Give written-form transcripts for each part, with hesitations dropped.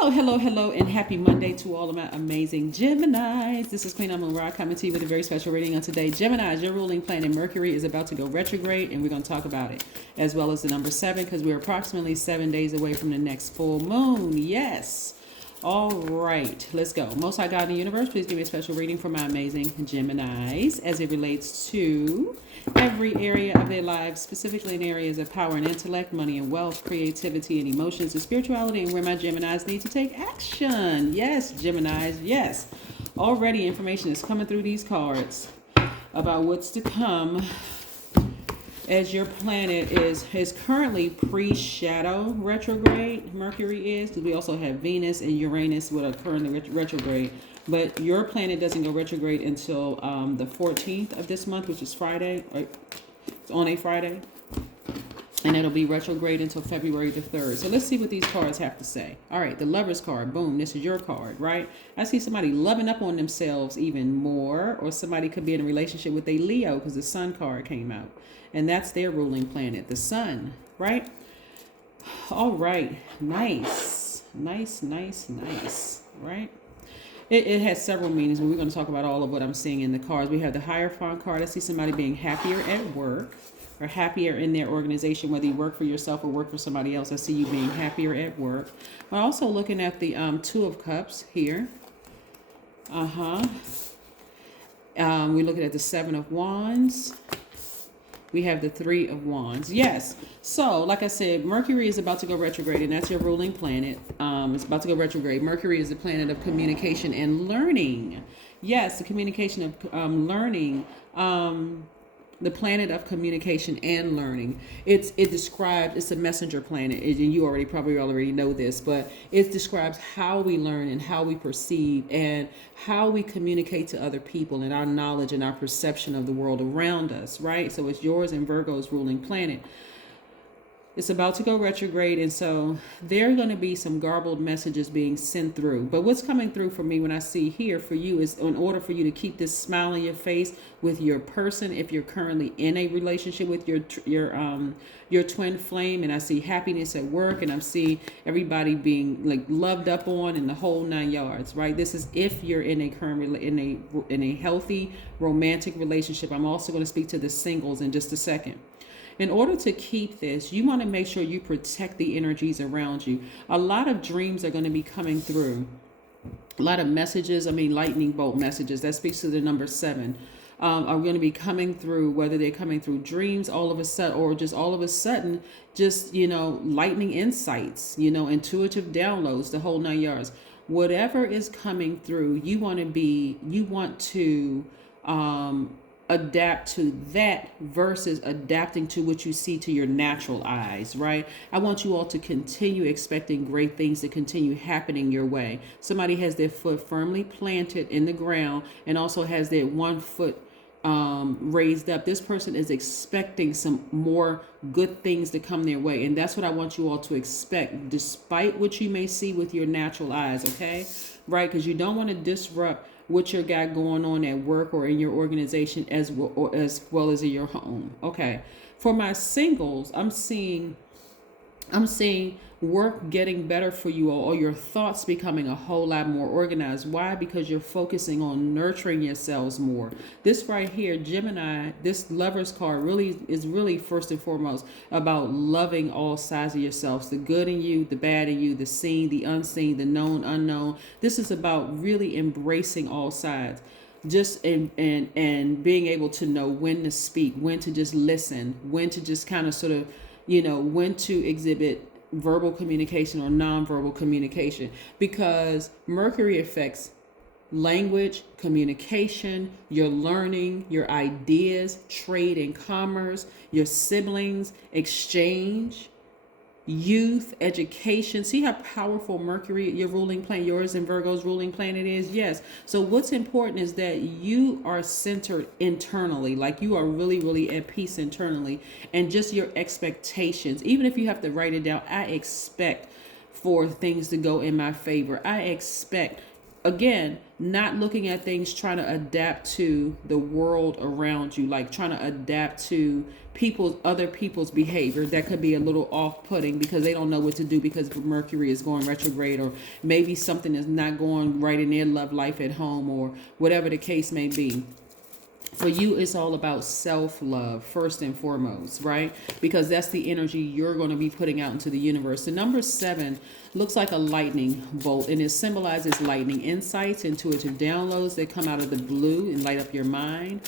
Hello, hello, hello, and happy Monday to all of my amazing Geminis. This is Queen Amun Ra coming to you with a very special reading on today. Geminis, your ruling planet Mercury is about to go retrograde, and we're going to talk about it, as well as the number 7, because we're approximately 7 days away from the next full moon. Yes. All right, let's go. Most High God in the universe, please give me a special reading for my amazing Geminis as it relates to every area of their lives, specifically in areas of power and intellect, money and wealth, creativity and emotions, and spirituality, and where my Geminis need to take action. Yes, Geminis, yes. Already information is coming through these cards about what's to come as your planet is currently pre-shadow retrograde. Mercury is, because we also have Venus and Uranus what are currently retrograde. But your planet doesn't go retrograde until the 14th of this month, which is Friday. Right? It's on a Friday. And it'll be retrograde until February the 3rd. So let's see what these cards have to say. All right, the Lover's card. Boom, this is your card, right? I see somebody loving up on themselves even more. Or somebody could be in a relationship with a Leo because the Sun card came out. And that's their ruling planet, the Sun, right? All right, nice, nice, nice, nice, right? It has several meanings, but we're going to talk about all of what I'm seeing in the cards. We have the Hierophant card. I see somebody being happier at work or happier in their organization, whether you work for yourself or work for somebody else. I see you being happier at work. We're also looking at the Two of Cups here. We're looking at the Seven of Wands. We have the Three of Wands. Yes. So, like I said, Mercury is about to go retrograde, and that's your ruling planet. It's about to go retrograde. Mercury is the planet of communication and learning. Yes, the communication of learning. The planet of communication and learning. It's a messenger planet, and you already know this, but it describes how we learn and how we perceive and how we communicate to other people and our knowledge and our perception of the world around us, right? So it's yours and Virgo's ruling planet. It's about to go retrograde, and so there are going to be some garbled messages being sent through. But what's coming through for me when I see here for you is in order for you to keep this smile on your face with your person, if you're currently in a relationship with your twin flame, and I see happiness at work, and I'm seeing everybody being like loved up on in the whole 9 yards, right? This is if you're in a current in a healthy romantic relationship. I'm also going to speak to the singles in just a second. In order to keep this, you want to make sure you protect the energies around you. A lot of dreams are going to be coming through. A lot of messages, lightning bolt messages. That speaks to the number 7. Are going to be coming through, whether they're coming through dreams all of a sudden or just all of a sudden, just, lightning insights, intuitive downloads, the whole 9 yards. Whatever is coming through, you want to adapt to that versus adapting to what you see to your natural eyes, right? I want you all to continue expecting great things to continue happening your way. Somebody has their foot firmly planted in the ground and also has their one foot raised up. This person is expecting some more good things to come their way. And that's what I want you all to expect, despite what you may see with your natural eyes, okay? Right? Because you don't want to disrupt what you got going on at work or in your organization as well as in your home. Okay. For my singles, I'm seeing work getting better for you all, or your thoughts becoming a whole lot more organized. Why? Because you're focusing on nurturing yourselves more. This right here, Gemini, this Lover's card is really first and foremost about loving all sides of yourselves, the good in you, the bad in you, the seen, the unseen, the known, unknown. This is about really embracing all sides. Just and being able to know when to speak, when to just listen, when to just kind of sort of, when to exhibit verbal communication or nonverbal communication, because Mercury affects language, communication, your learning, your ideas, trade and commerce, your siblings, exchange, youth, education. See how powerful Mercury, your ruling planet, yours and Virgo's ruling planet is? Yes. So what's important is that you are centered internally, like you are really, really at peace internally, and just your expectations. Even if you have to write it down, I expect for things to go in my favor. I expect again, not looking at things trying to adapt to the world around you, like trying to adapt to other people's behavior that could be a little off-putting because they don't know what to do because Mercury is going retrograde, or maybe something is not going right in their love life at home, or whatever the case may be. For you, it's all about self-love first and foremost, right? Because that's the energy you're going to be putting out into the universe. The number 7 looks like a lightning bolt, and it symbolizes lightning insights, intuitive downloads that come out of the blue and light up your mind.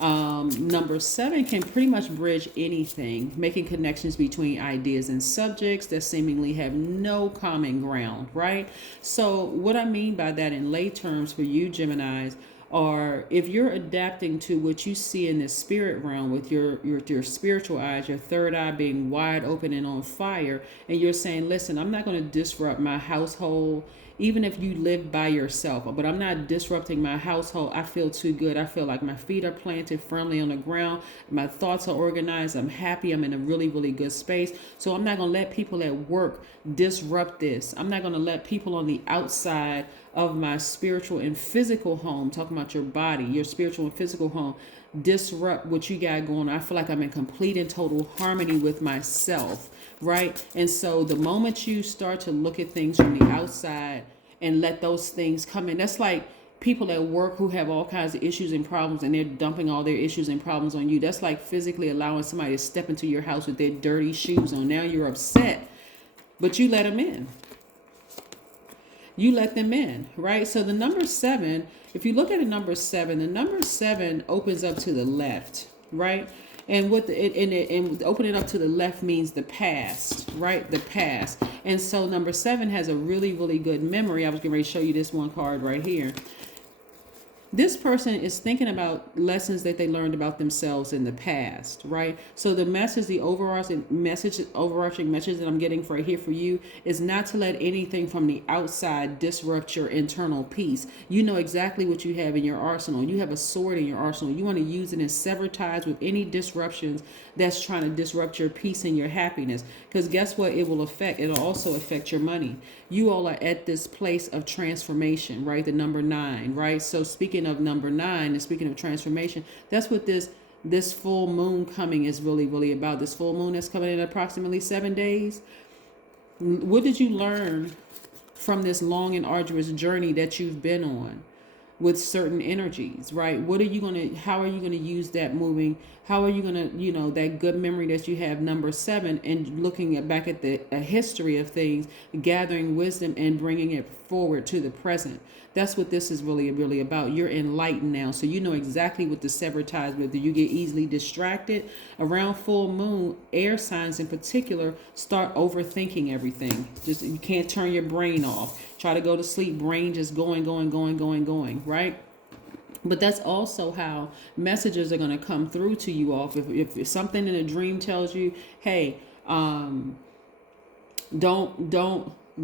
Number 7 can pretty much bridge anything, making connections between ideas and subjects that seemingly have no common ground, right? So what I mean by that in lay terms for you, Geminis, or if you're adapting to what you see in the spirit realm with your spiritual eyes, your third eye being wide open and on fire, and you're saying, listen, I'm not going to disrupt my household, even if you live by yourself, but I'm not disrupting my household. I feel too good. I feel like my feet are planted firmly on the ground. My thoughts are organized. I'm happy. I'm in a really, really good space. So I'm not going to let people at work disrupt this. I'm not going to let people on the outside of my spiritual and physical home, talking about your body, your spiritual and physical home, disrupt what you got going on. I feel like I'm in complete and total harmony with myself, right? And so the moment you start to look at things from the outside and let those things come in, that's like people at work who have all kinds of issues and problems, and they're dumping all their issues and problems on you. That's like physically allowing somebody to step into your house with their dirty shoes on. Now you're upset, but you let them in. You let them in, right? So the number 7, if you look at the number 7, the number 7 opens up to the left, right? And what and opening up to the left means the past, right? The past. And so number 7 has a really, really good memory. I was getting ready to show you this one card right here. This person is thinking about lessons that they learned about themselves in the past, right? So the message, the overarching message that I'm getting for here for you is not to let anything from the outside disrupt your internal peace. You know exactly what you have in your arsenal. You have a sword in your arsenal. You want to use it and sever ties with any disruptions that's trying to disrupt your peace and your happiness. Because guess what? It will affect. It'll also affect your money. You all are at this place of transformation, right? The number 9, right? So speaking of number 9 and speaking of transformation, that's what this full moon coming is really, really about. This full moon that's coming in approximately 7 days. What did you learn from this long and arduous journey that you've been on with certain energies, right? How are you going to use that moving? How are you going to, that good memory that you have, number 7, and looking back at the history of things, gathering wisdom and bringing it forward to the present. That's what this is really, really about. You're enlightened now, so you know exactly what to sever ties with. You get easily distracted. Around full moon, air signs in particular start overthinking everything. You can't turn your brain off. Try to go to sleep, brain just going, right? But that's also how messages are going to come through to you all. If something in a dream tells you, hey, don't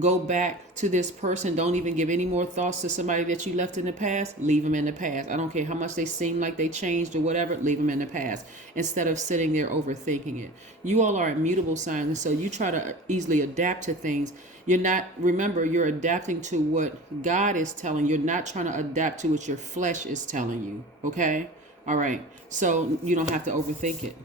go back to this person. Don't even give any more thoughts to somebody that you left in the past. Leave them in the past. I don't care how much they seem like they changed or whatever. Leave them in the past instead of sitting there overthinking it. You all are immutable signs, and so you try to easily adapt to things. Remember, you're adapting to what God is telling you. You're not trying to adapt to what your flesh is telling you. Okay? All right. So you don't have to overthink it,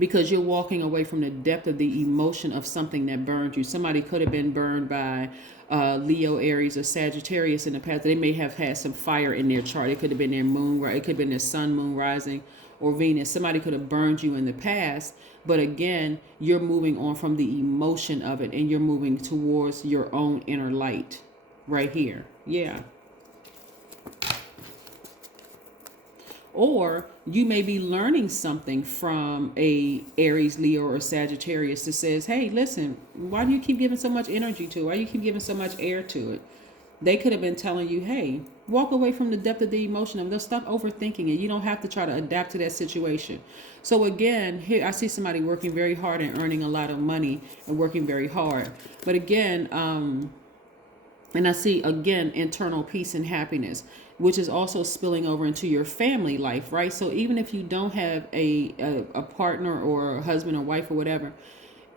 because you're walking away from the depth of the emotion of something that burned you. Somebody could have been burned by Leo, Aries, or Sagittarius in the past. They may have had some fire in their chart. It could have been their moon, right? It could have been their sun, moon, rising, or Venus. Somebody could have burned you in the past. But again, you're moving on from the emotion of it, and you're moving towards your own inner light right here. Yeah. Or you may be learning something from a Aries, Leo, or Sagittarius that says, hey, listen, why do you keep giving so much energy to it? Why do you keep giving so much air to it? They could have been telling you, hey, walk away from the depth of the emotion of it. Stop overthinking it. You don't have to try to adapt to that situation. So again, here I see somebody working very hard and earning a lot of money and working very hard. But again, and I see, again, internal peace and happiness, which is also spilling over into your family life, right? So even if you don't have a partner or a husband or wife or whatever,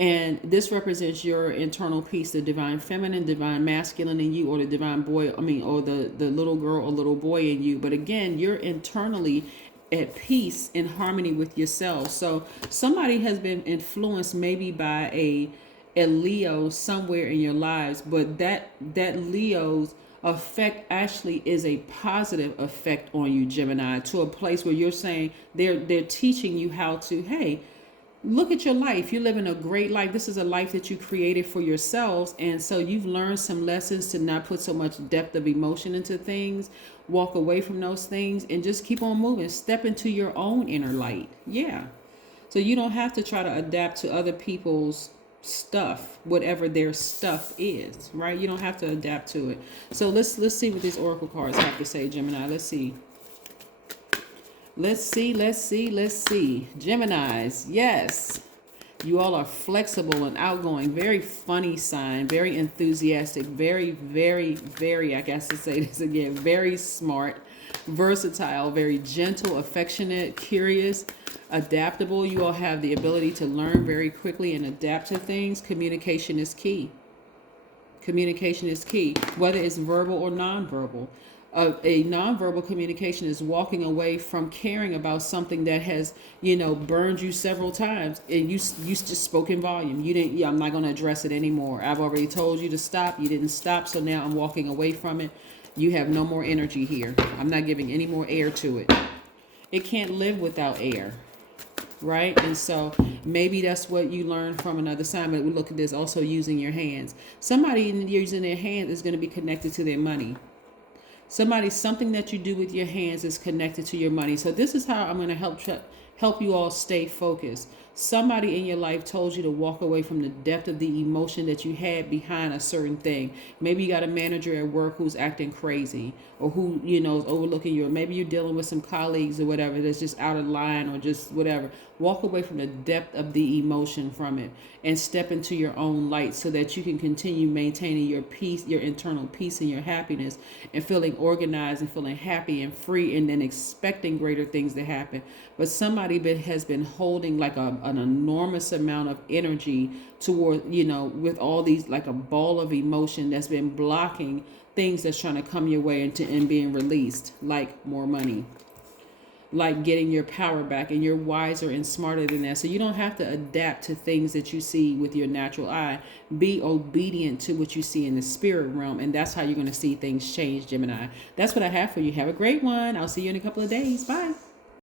And this represents your internal peace, the divine feminine, divine masculine in you, or the divine boy, or the little girl or little boy in you. But again, you're internally at peace, in harmony with yourself. So somebody has been influenced maybe by a Leo somewhere in your lives, but that Leo's effect actually is a positive effect on you, Gemini, to a place where you're saying they're teaching you how to, hey, look at your life. You're living a great life. This is a life that you created for yourselves. And so you've learned some lessons to not put so much depth of emotion into things, walk away from those things, and just keep on moving. Step into your own inner light. Yeah. So you don't have to try to adapt to other people's stuff, whatever their stuff is, right? You don't have to adapt to it. So let's see what these oracle cards have to say, Gemini. Let's see. Geminis, yes. You all are flexible and outgoing, very funny sign, very enthusiastic, very, I guess to say this again, very smart, versatile, very gentle, affectionate, curious, adaptable. You all have the ability to learn very quickly and adapt to things. Communication is key. Communication is key, whether it's verbal or nonverbal. A nonverbal communication is walking away from caring about something that has, burned you several times, and you just spoke in volume. You didn't. Yeah, I'm not going to address it anymore. I've already told you to stop. You didn't stop, so now I'm walking away from it. You have no more energy here. I'm not giving any more air to it. It can't live without air, right? And so maybe that's what you learned from another sign. But we look at this also using your hands. Somebody using their hands is going to be connected to their money. Something that you do with your hands is connected to your money. So this is how I'm going to help you all stay focused. Somebody in your life told you to walk away from the depth of the emotion that you had behind a certain thing. Maybe you got a manager at work who's acting crazy, or who, is overlooking you. Or maybe you're dealing with some colleagues or whatever that's just out of line, or just whatever. Walk away from the depth of the emotion from it and step into your own light, so that you can continue maintaining your peace, your internal peace and your happiness, and feeling organized and feeling happy and free, and then expecting greater things to happen. But somebody has been holding like an enormous amount of energy toward, with all these, like a ball of emotion that's been blocking things that's trying to come your way and being released, like more money, like getting your power back, and you're wiser and smarter than that. So you don't have to adapt to things that you see with your natural eye. Be obedient to what you see in the spirit realm, and that's how you're going to see things change, Gemini. That's what I have for you. Have a great one. I'll see you in a couple of days. Bye.